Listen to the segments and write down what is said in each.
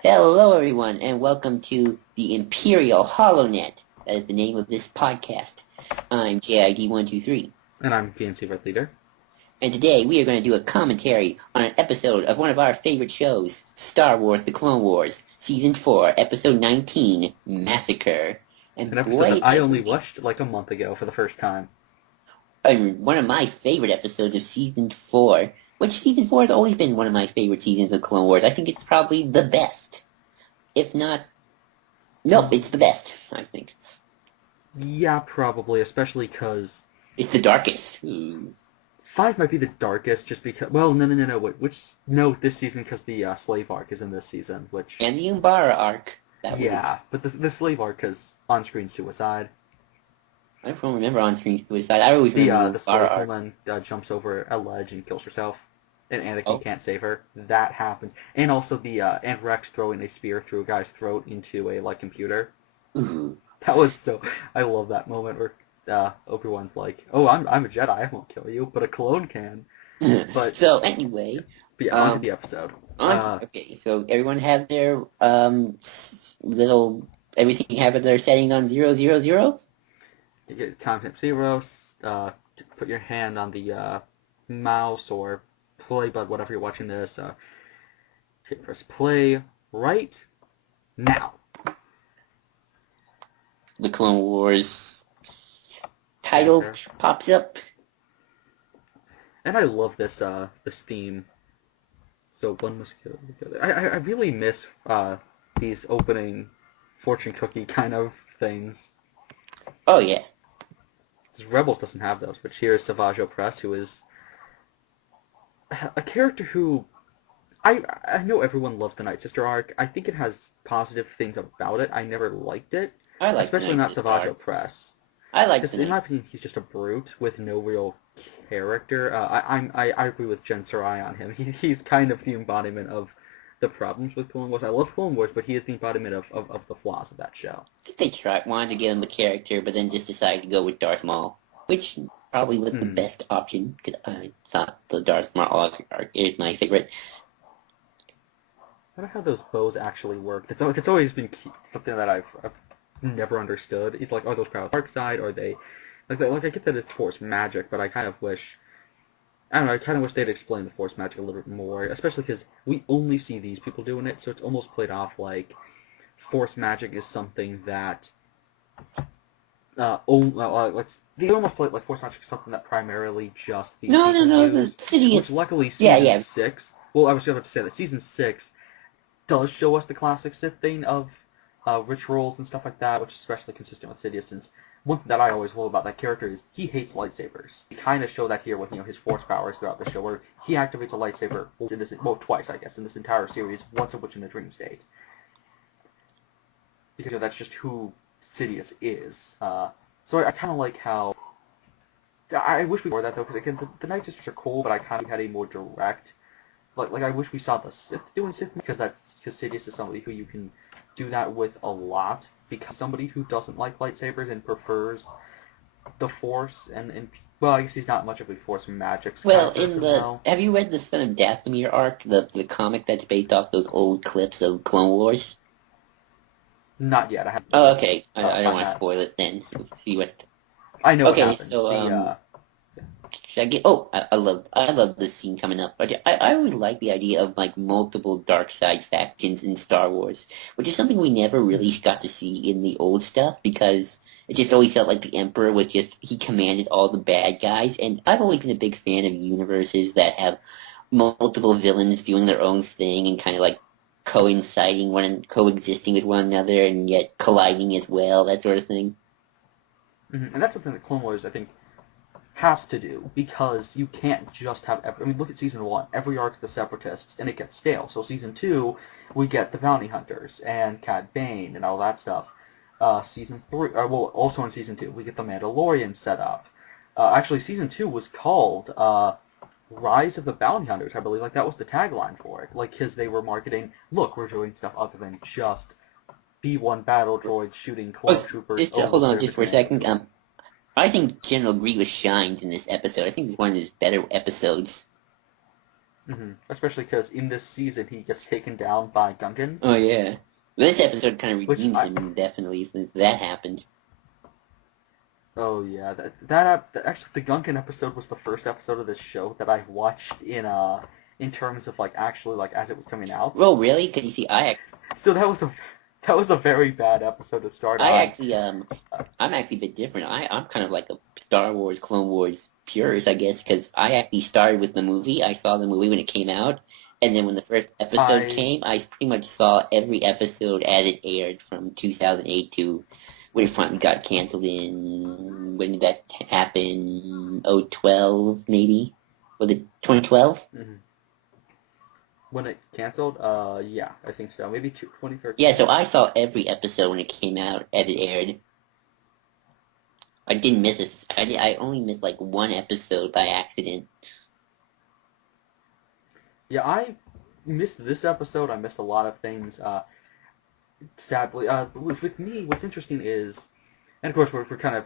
Hello, everyone, and welcome to the Imperial Holonet. That is the name of this podcast. I'm JID123. And I'm PNC Red Leader. And today we are going to do a commentary on an episode of one of our favorite shows, Star Wars The Clone Wars, Season 4, Episode 19, Massacre. An episode that I only watched like a month ago for the first time. And one of my favorite episodes of Season 4, which Season 4 has always been one of my favorite seasons of Clone Wars. I think it's probably the best. If not... Nope, it's the best, I think. Yeah, probably, especially because... It's the darkest. Ooh. 5 might be the darkest just because... Well, no, wait, no, this season because the slave arc is in this season, which... And the Umbara arc. But the slave arc is on-screen suicide. I don't remember on-screen suicide. I always remember the slave woman jumps over a ledge and kills herself, and Anakin can't save her. That happens. And also the and Rex throwing a spear through a guy's throat into a computer. Ooh. That was so... I love that moment where Obi-Wan's like, "Oh, I'm a Jedi. I won't kill you, but a clone can." But so anyway, on to the episode. Okay, so everyone have their little everything have their setting on 000. You get timestamp 0. Put your hand on the mouse or play button, whatever you're watching this. Press play right now. The Clone Wars title pops up. And I love this theme. So one must kill the other. I really miss these opening fortune cookie kind of things. Oh yeah. Rebels doesn't have those, but here's Savage Opress, who is a character who I know everyone loves the Night Sister arc. I think it has positive things about it. I never liked it. I like especially not Savage Opress. I like it. In my opinion, he's just a brute with no real character. I agree with Jen Sarai on him. He's kind of the embodiment of the problems with Clone Wars. I love Clone Wars, but he is the embodiment of the flaws of that show. I think they wanted to give him a character, but then just decided to go with Darth Maul, which probably was the best option, because I thought the Darth Maul arc is my favorite. I don't know how those bows actually work. It's always been something that I've never understood. He's like, are those powered dark side? Or are they... I get that it's Force magic, but I kind of wish... I don't know, I kind of wish they'd explain the Force magic a little bit more, especially because we only see these people doing it, so it's almost played off like Force magic is something that... they almost play it like Force magic is something that primarily just these No, use, the Sidious... Which luckily Season 6... Well, I was just about to say that Season 6 does show us the classic Sith thing of rituals and stuff like that, which is especially consistent with Sidious, since one thing that I always love about that character is he hates lightsabers. We kind of show that here with his Force powers throughout the show, where he activates a lightsaber twice, I guess, in this entire series, once of which in a dream state. Because that's just who Sidious is. So I kind of like how... I wish we were that, though, because again, the Night Sisters are cool, but I kind of had a more direct... Like I wish we saw the Sith doing Sith, because Sidious is somebody who you can do that with a lot, because somebody who doesn't like lightsabers and prefers the Force, and well, I guess he's not much of a Force magic. Well, have you read the Son of Dathomir arc, the comic that's based off those old clips of Clone Wars? Not yet. I haven't. Oh, okay. I don't want to spoil it then. Let's see what. I know. Okay, what happens. So should I get? Oh, I love this scene coming up. I always like the idea of multiple dark side factions in Star Wars, which is something we never really got to see in the old stuff, because it just always felt like the Emperor was he commanded all the bad guys. And I've always been a big fan of universes that have multiple villains doing their own thing and kind of coinciding coexisting with one another and yet colliding as well, that sort of thing. Mm-hmm. And that's something that Clone Wars, I think, has to do, because you can't just have... look at Season 1. Every arc of the Separatists, and it gets stale. So Season 2, we get the Bounty Hunters, and Cad Bane, and all that stuff. Season 3... also in Season 2, we get the Mandalorian set up. Actually, Season 2 was called Rise of the Bounty Hunters, I believe. That was the tagline for it. Because they were marketing, look, we're doing stuff other than just B-1 battle droids shooting clone troopers. Hold on just for a second. I think General Grievous shines in this episode. I think it's one of his better episodes. Especially because in this season he gets taken down by Gungans. Oh yeah. This episode kind of Which redeems him, definitely, since that happened. Oh yeah, actually the Gungan episode was the first episode of this show that I watched in terms of like actually like as it was coming out. Oh really? Because you see, So that was a very bad episode to start I on. actually I'm actually a bit different. I'm kind of like a Star Wars, Clone Wars purist, I guess, because I actually started with the movie. I saw the movie when it came out, and then when the first episode came, I pretty much saw every episode as it aired from 2008 to when it finally got canceled in, when did that happen? 012 maybe? Was it 2012? When it canceled, yeah, I think so. Maybe 2013. Yeah, so I saw every episode when it came out as it aired. I didn't miss it. I only missed like one episode by accident. Yeah, I missed this episode. I missed a lot of things. Sadly, with me, what's interesting is, and of course we're kind of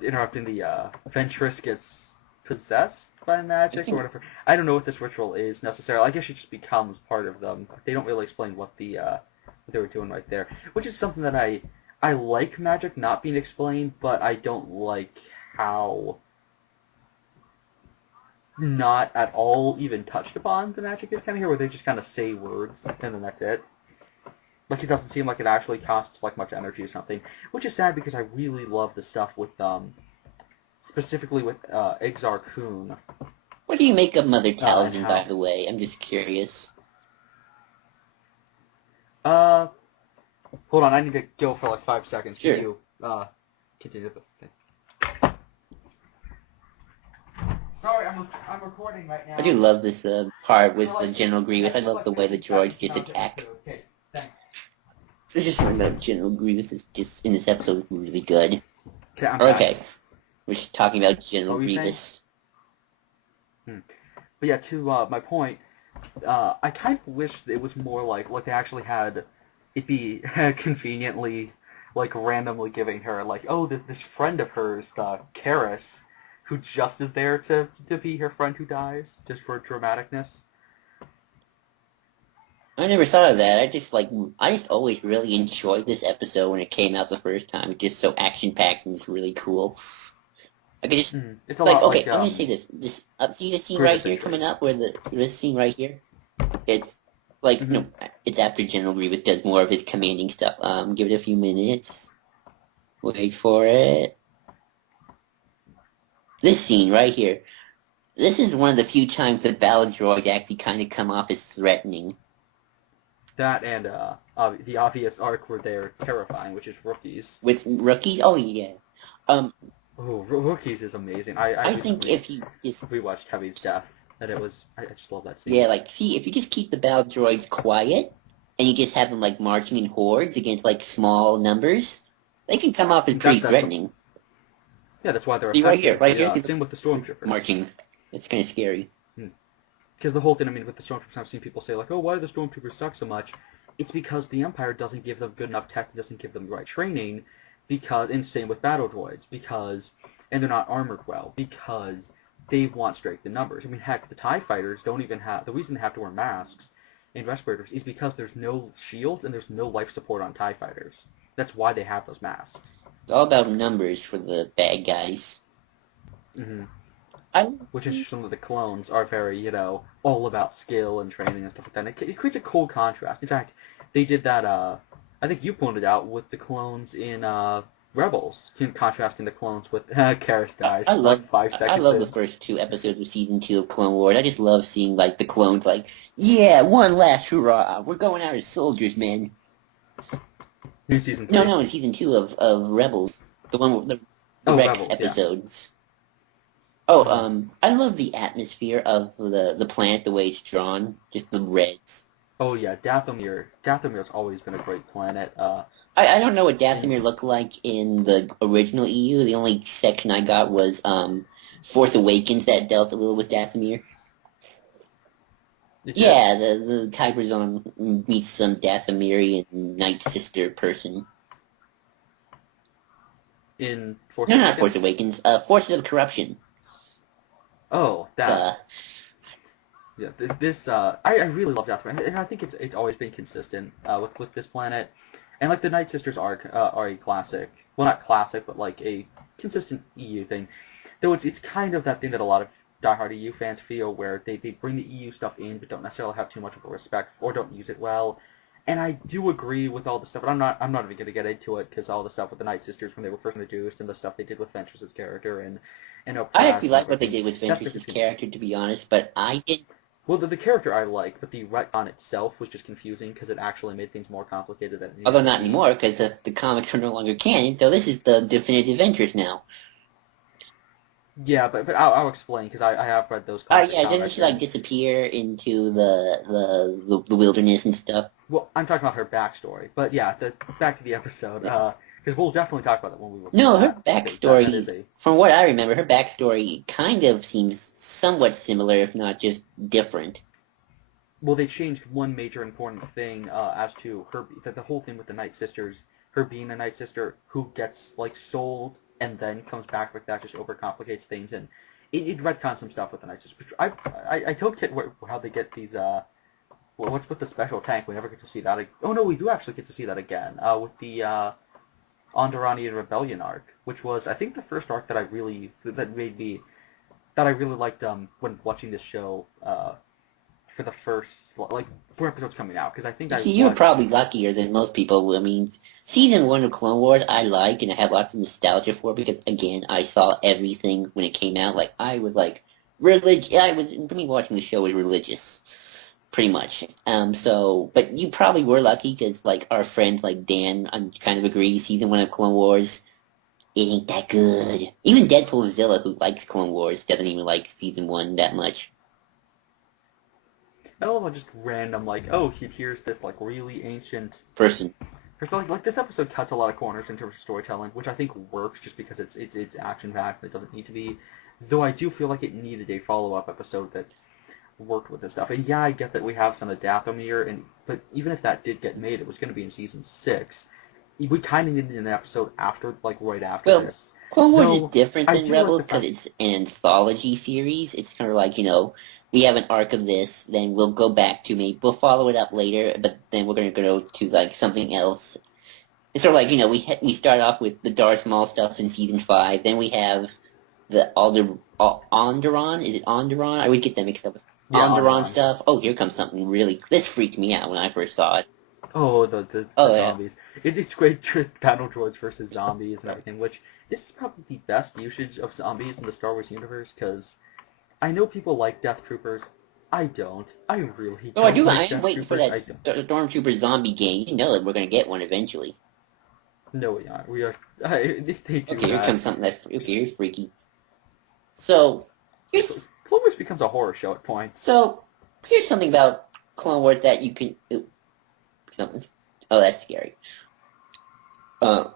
interrupting the Ventress gets possessed by magic or whatever. I don't know what this ritual is necessarily. I guess it just becomes part of them. They don't really explain what the what they were doing right there, which is something that I like magic not being explained, but I don't like how not at all even touched upon the magic is kind of here, where they just kind of say words and then that's it. Like it doesn't seem like it actually costs like much energy or something, which is sad because I really love the stuff with specifically with Exar Kun. What do you make of Mother Talzin, by the way? I'm just curious. Hold on, I need to go for like 5 seconds. Sure. Can you continue the thing? Sorry, I'm recording right now. I do love this part with General Grievous. I love the way the droids just attack. Okay, thanks. There's just something about General Grievous is just in this episode is really good. Okay, I'm Okay, back. we're just talking about General Grievous. But yeah, to my point, I kind of wish it was more like they actually had it be conveniently, like randomly giving her like, oh, this friend of hers, Karis, who just is there to be her friend who dies, just for dramaticness. I never thought of that. I just always really enjoyed this episode when it came out the first time. It's just so action-packed and it's really cool. I could just, it's a like, lot okay, like, I'm gonna say this. See this scene right here coming up, this scene right here? It's, like, no, it's after General Grievous does more of his commanding stuff. Give it a few minutes. Wait for it. This scene right here. This is one of the few times that battle droids actually kind of come off as threatening. That and the obvious arc where they're terrifying, which is Rookies. With Rookies? Oh, yeah. Rookies is amazing. I think if you just rewatched Heavy's death, and it was I just love that scene. Yeah, like see if you just keep the battle droids quiet and you just have them like marching in hordes against like small numbers, they can come off as pretty threatening. Yeah, that's why they're right here. Same with the Stormtroopers. Marching. It's kind of scary. Because the whole thing, I mean, with the Stormtroopers, I've seen people say, like, oh, why do the Stormtroopers suck so much? It's because the Empire doesn't give them good enough tech, doesn't give them the right training, and same with battle droids, and they're not armored well, because they want strength in numbers. I mean, heck, the TIE fighters don't even have, the reason they have to wear masks and respirators is because there's no shields and there's no life support on TIE fighters. That's why they have those masks. It's all about numbers for the bad guys. Which is some of the clones are very, all about skill and training and stuff like that. And it creates a cool contrast. In fact, they did that, I think you pointed out, with the clones in Rebels, contrasting the clones with Karis dies. I love 5 seconds I love the first 2 episodes of Season 2 of Clone Wars. I just love seeing, like, the clones, like, yeah, one last hurrah, we're going out as soldiers, man. In Season 3? No, in Season 2 of Rebels. The one with the Rex Rebels, episodes. Yeah. Oh, I love the atmosphere of the planet, the way it's drawn, just the reds. Oh yeah, Dathomir. Dathomir's always been a great planet. I don't know what Dathomir looked like in the original EU. The only section I got was Force Awakens that dealt a little with Dathomir. Yeah, the Kyberzon meets some Dathomirian Night Sister person. In Force Awakens? No, not Force Awakens. Forces of Corruption. Oh, that. Yeah, I really love Death Rain, and I think it's always been consistent with this planet, and like the Night Sisters arc are a classic. Well, not classic, but like a consistent EU thing. Though it's kind of that thing that a lot of diehard EU fans feel, where they bring the EU stuff in, but don't necessarily have too much of a respect or don't use it well. And I do agree with all the stuff, but I'm not even going to get into it because all the stuff with the Night Sisters when they were first introduced and the stuff they did with Ventress's character and I Oppress actually and like what they everything. did with That stuff is Ventress's confusing. character, to be honest, but I did. Well, the character I like, but the retcon itself was just confusing because it actually made things more complicated than it Although needed to not be. anymore, because the comics are no longer canon, so this is the definitive Ventress now. Yeah, but I'll explain because I have read those classic Yeah, didn't comics she like and disappear into the wilderness and stuff? well, I'm talking about her backstory. But yeah, back to the episode Yeah. because we'll definitely talk about that when we review No, her that because that is backstory, a from what I remember, her backstory kind of seems somewhat similar, if not just different. well, they changed one major important thing as to her that the whole thing with the Night Sisters, her being a Night Sister who gets like sold and then comes back like that just overcomplicates things and it retcons some stuff with the Night Sisters. I don't get how they get these well, what's with the special tank? We never get to see that. Oh no, we do actually get to see that again with the Onderanian Rebellion arc, which was I think the first arc that I really liked when watching this show for the first like 4 episodes coming out because I think You I see, you're watched. probably luckier than most people. I mean, season one of Clone Wars I liked and I have lots of nostalgia for because again, I saw everything when it came out. Like I was like religious. I was for me watching the show was religious, pretty much. But you probably were lucky because like our friend like Dan, I kind of agree. Season one of Clone Wars, it ain't that good. Even Deadpoolzilla, who likes Clone Wars, doesn't even like season one that much. I love how just random like oh here's this like really ancient. Person. There's like this episode cuts a lot of corners in terms of storytelling, which I think works just because it's action packed. It doesn't need to be. Though I do feel like it needed a follow up episode that worked with this stuff. And yeah, I get that we have some of Dathomir, but even if that did get made, it was going to be in season 6. We kind of needed an episode after, like right after Well, this. Clone Wars is Though different I than do like the Rebels because fact. it's an anthology series. It's kind of like, we have an arc of this, then we'll go back to maybe we'll follow it up later, but then we're going to go to like something else. It's sort of like, we start off with the Darth Maul stuff in season 5, then we have the Onderon, is it Onderon? I would get them mixed up with Yeah, Onderon Onderon. stuff. Oh, here comes something really, this freaked me out when I first saw it. Oh, the Oh yeah. zombies. It's great battle droids versus zombies and everything, which this is probably the best usage of zombies in the Star Wars universe, because I know people like Death Troopers. I don't. I really Oh, I don't do, I like am Death waiting for Troopers. that I don't. Stormtrooper zombie game. You know that we're going to get one eventually. No, we aren't. We are. If they do Okay, here that, comes something okay, here's freaky. So, here's Clone Wars becomes a horror show at points. so here's something about Clone Wars that you can. Something. Oh, that's scary. Ooh.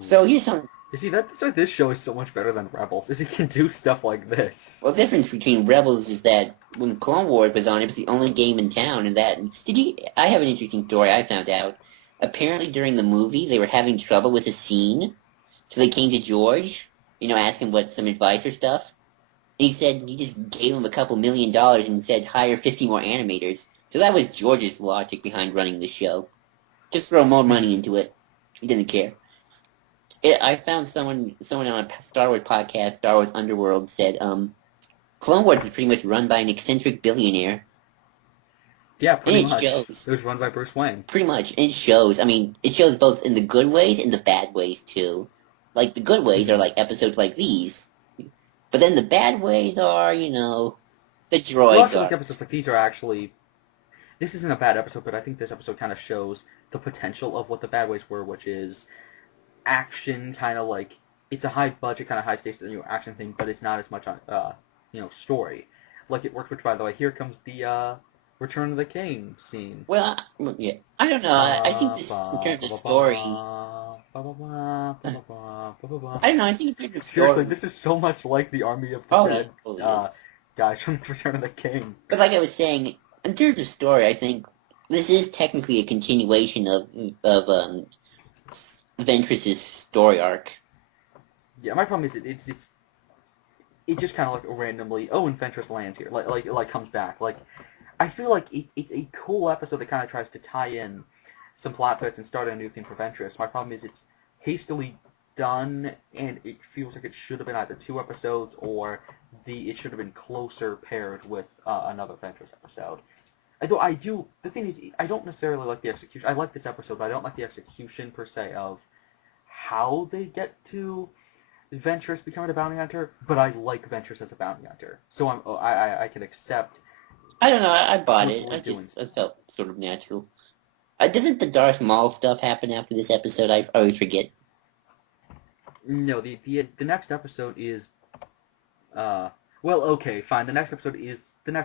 So here's something. You see, that's why this show is so much better than Rebels, is it can do stuff like this. Well, the difference between Rebels is that when Clone Wars was on, it was the only game in town, and that did you? I have an interesting story I found out. Apparently, during the movie, they were having trouble with a scene, so they came to George, asking what some advice or stuff. And he said he just gave him a couple $1 million and said hire 50 more animators. So that was George's logic behind running the show. Just throw more money into it. He didn't care. I found someone on a Star Wars podcast, Star Wars Underworld, said Clone Wars was pretty much run by an eccentric billionaire. Yeah, And pretty it much. shows. It was run by Bruce Wayne. Pretty much. And it shows. I mean, it shows both in the good ways and the bad ways, too. Like, the good ways are like episodes like these. But then the bad ways are, the Well, droids actually, like are. episodes like these are actually. This isn't a bad episode, but I think this episode kind of shows the potential of what the bad ways were, which is action, kind of like it's a high budget, kind of high stakes, action thing, but it's not as much on, story. Like it works. Which, by the way, here comes the Return of the King scene. Well, yeah. I don't know. I think this, in terms of story, I don't know. I think in terms of Seriously, story, this is so much like the Army of the oh yeah, Dead totally is. guys from Return of the King. But like I was saying, in terms of story, I think this is technically a continuation of Ventress's story arc. Yeah, my problem is it's it just kind of like randomly, oh, and Ventress lands here, like comes back. Like, I feel like it's a cool episode that kind of tries to tie in some plot threads and start a new thing for Ventress. My problem is it's hastily done, and it feels like it should have been either 2 episodes or it should have been closer paired with another Ventress episode. The thing is, I don't necessarily like the execution. I like this episode, but I don't like the execution per se of how they get to Ventress becoming a bounty hunter, but I like Ventress as a bounty hunter. So I can accept. I don't know. I bought it. Doing I felt sort of natural. Didn't the Darth Maul stuff happen after this episode? I always forget. No, the next episode is, well, okay, fine. The next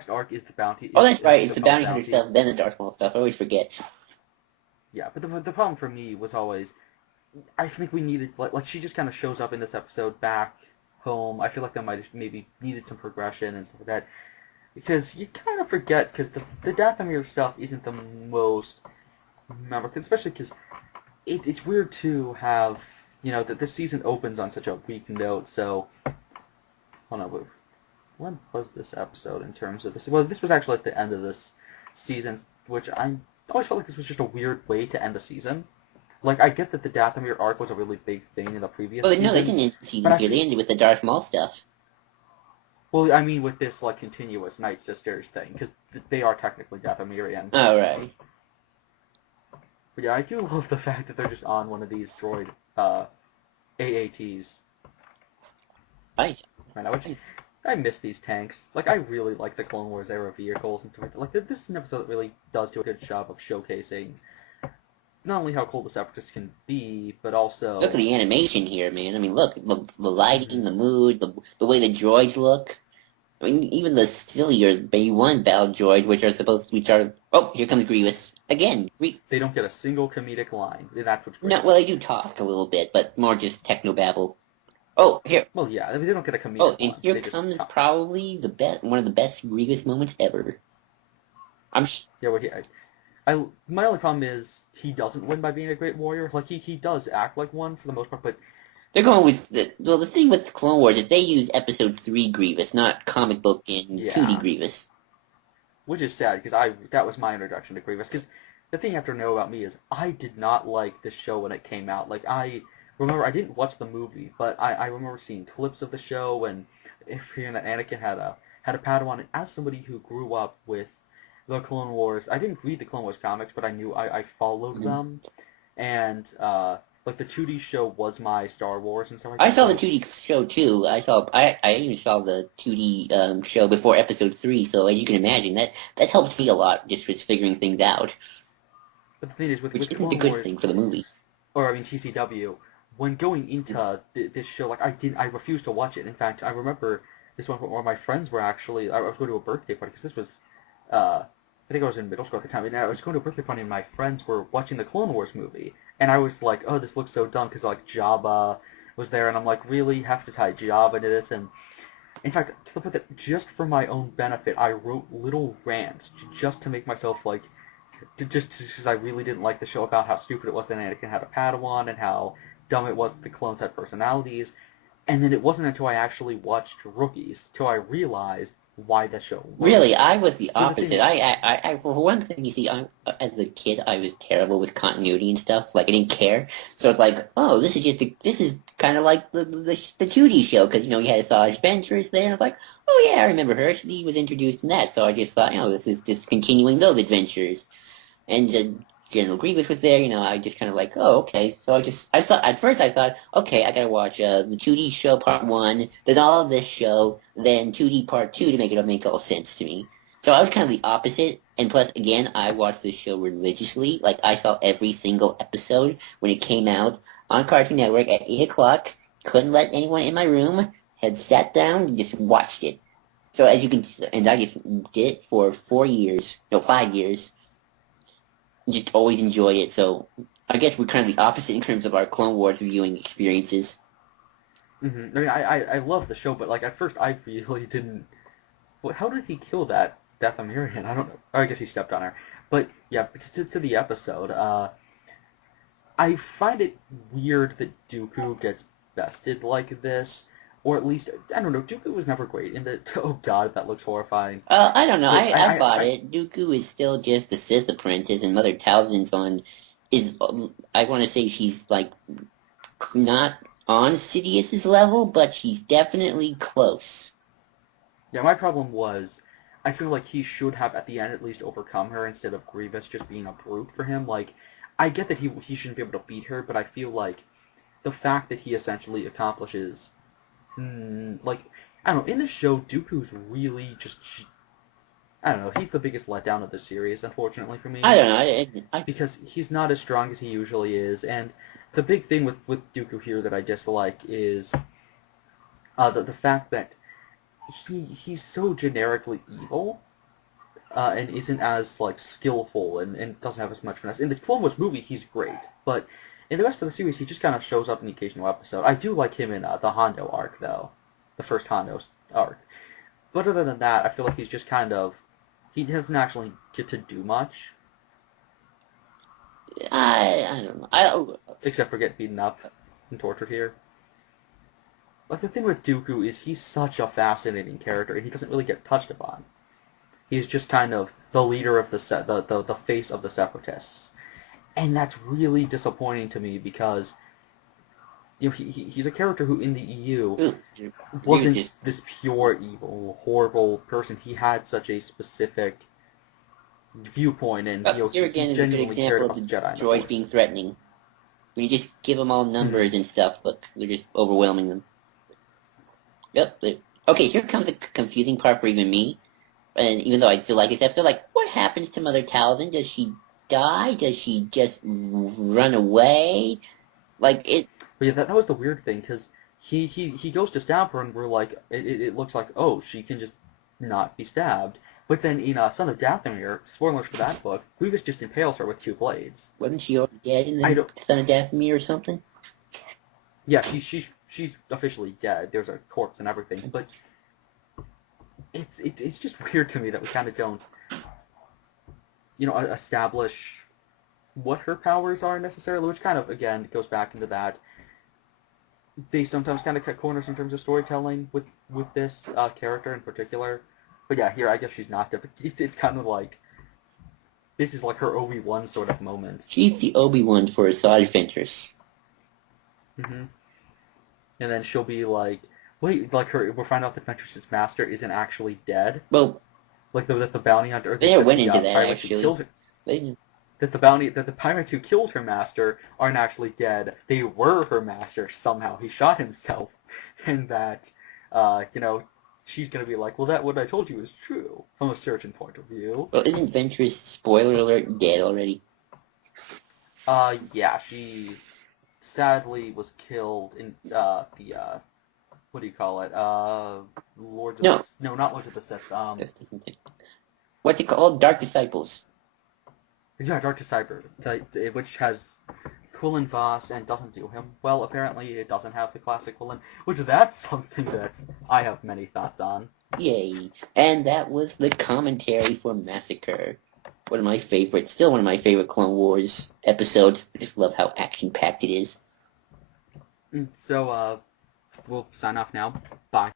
arc is the bounty. Oh, that's right. It's the bounty hunter stuff, then the Darth Maul stuff. I always forget. Yeah, but the problem for me was always, I think we needed, like she just kind of shows up in this episode back home. I feel like that might have maybe needed some progression and stuff like that. Because you kind of forget, because the Dathomir stuff isn't the most memorable, especially because it's weird to have, that this season opens on such a weak note, so, hold on, when was this episode in terms of this? Well, this was actually at the end of this season, which I always felt like this was just a weird way to end the season. Like, I get that the Dathomir arc was a really big thing in the previous season. Well, no, they didn't end the season here. They ended with the Darth Maul stuff. Well, I mean with this, like, continuous Night Sisters thing, because they are technically Dathomirian. Oh, right. But yeah, I do love the fact that they're just on one of these droid, AATs. Right. I miss these tanks. Like, I really like the Clone Wars era vehicles and stuff like that. Like, this is an episode that really does do a good job of showcasing not only how cool the Separatists can be, but also... Look at the animation here, man. I mean, look, the lighting, the mood, the way the droids look. I mean, even the sillier Bay 1 battle droid, which are... Oh, here comes Grievous. Again. They don't get a single comedic line. That's what's great. No, well, they do talk a little bit, but more just technobabble. Oh, here. Well, yeah, I mean, they don't get a comedic line. Oh, and line. here comes probably one of the best Grievous moments ever. Yeah, well, my only problem is he doesn't win by being a great warrior. Like, he does act like one for the most part, but... They're going with... the thing with Clone Wars is they use Episode 3 Grievous, not comic book and 2D Grievous. Which is sad, because that was my introduction to Grievous. Because the thing you have to know about me is I did not like the show when it came out. Like, I remember, I didn't watch the movie, but I remember seeing clips of the show, and hearing that Anakin had a Padawan. And as somebody who grew up with the Clone Wars, I didn't read the Clone Wars comics, but I knew I followed them, and like the 2D show was my Star Wars and stuff like that. I saw the 2D show too. I even saw the 2D show before Episode 3, so as you can imagine, that helped me a lot just with figuring things out. But the thing is, which isn't a good thing for the movies. Or I mean TCW, when going into this show, like I refused to watch it. In fact, I remember this one where my friends were actually, I was going to a birthday party because this was. I think I was in middle school at the time, and I was going to a birthday party, and my friends were watching the Clone Wars movie, and I was like, oh, this looks so dumb, because, like, Jabba was there, and I'm like, really? have to tie Jabba into this? And, in fact, to the point that just for my own benefit, I wrote little rants just to make myself, like, just because I really didn't like the show about how stupid it was that Anakin had a Padawan, and how dumb it was that the clones had personalities, and then it wasn't until I actually watched Rookies till I realized why that show worked. Really, I was the opposite. I for one thing, you see, as a kid, I was terrible with continuity and stuff. Like, I didn't care. So it's like, oh, this is kind of like the 2D show, because, you had Asajj Ventress there, and I was like, oh yeah, I remember her. She was introduced in that, so I just thought, this is just continuing those adventures. And General Grievous was there, I just kind of like, oh, okay. So at first I thought, okay, I gotta watch the 2D show part 1, then all of this show, then 2D part 2 to make all sense to me. So I was kind of the opposite, and plus, again, I watched this show religiously. Like, I saw every single episode when it came out on Cartoon Network at 8 o'clock, couldn't let anyone in my room, had sat down and just watched it. So as you can, and I just did it for 5 years. Just always enjoy it, so I guess we're kind of the opposite in terms of our Clone Wars viewing experiences. Mm-hmm. I mean, I love the show, but, like, at first I really didn't... Well, how did he kill that Dathomirian? I don't know. Or I guess he stepped on her. But, yeah, to the episode, I find it weird that Dooku gets bested like this, Or at least, I don't know, Dooku was never great in the... Oh god, that looks horrifying. I don't know. But I bought it. Dooku is still just a Sith apprentice, and Mother Talzin's is, I want to say she's, like, not on Sidious's level, but she's definitely close. Yeah, my problem was, I feel like he should have, at the end, at least overcome her instead of Grievous just being a brute for him. Like, I get that he shouldn't be able to beat her, but I feel like the fact that he essentially accomplishes, like, I don't know, in the show, Dooku's really just, I don't know, he's the biggest letdown of the series, unfortunately for me. I don't know. Because he's not as strong as he usually is, and the big thing with Dooku here that I dislike is the fact that he's so generically evil, and isn't as like skillful and doesn't have as much finesse. In the Clone Wars movie, he's great, but in the rest of the series, he just kind of shows up in the occasional episode. I do like him in the Hondo arc, though, the first Hondo arc. But other than that, I feel like he's just kind of, he doesn't actually get to do much. I don't know. Except for getting beaten up and tortured here. Like, the thing with Dooku is he's such a fascinating character, and he doesn't really get touched upon. He's just kind of the leader of the face of the Separatists. And that's really disappointing to me because, you know, he's a character who in the EU wasn't this pure evil, horrible person. He had such a specific viewpoint, and you know, here again is a good example of the droids being threatening. When you just give them all numbers and stuff, look, they're just overwhelming them. Yep. Okay, here comes the confusing part for even me. And even though I still like this episode, like, what happens to Mother Talzin? Does she die? Does she just run away? Like, it... But yeah, that was the weird thing, because he goes to stab her, and we're like, it looks like, oh, she can just not be stabbed. But then in Son of Dathomir, spoilers for that book, Grievous just impales her with 2 blades. Wasn't she already dead in the Son of Dathomir or something? Yeah, she's officially dead. There's a corpse and everything, but it's just weird to me that we kind of don't, you know, establish what her powers are necessarily, which kind of, again, goes back into that. They sometimes kind of cut corners in terms of storytelling with this character in particular. But yeah, here I guess she's not dead. It's kind of like, this is like her Obi-Wan sort of moment. She's the Obi-Wan for Asajj Ventress. Mm-hmm. And then she'll be like, wait, like we'll find out that Ventress's master isn't actually dead. Well, like the bounty hunter. They never went into that actually. That the pirates who killed her master aren't actually dead. They were her master somehow. He shot himself, and that you know, she's gonna be like, well, that what I told you is true from a certain point of view. Well, isn't Ventress, spoiler alert, dead already? Yeah, she sadly was killed in what do you call it? Lords of no, not Lords of the Sith. What's it called? Dark Disciples. Yeah, Dark Disciple, which has Quillen Voss and doesn't do him well. Apparently, it doesn't have the classic Quillen, which that's something that I have many thoughts on. Yay! And that was the commentary for Massacre. One of my favorites, still one of my favorite Clone Wars episodes. I just love how action-packed it is. So, we'll sign off now. Bye.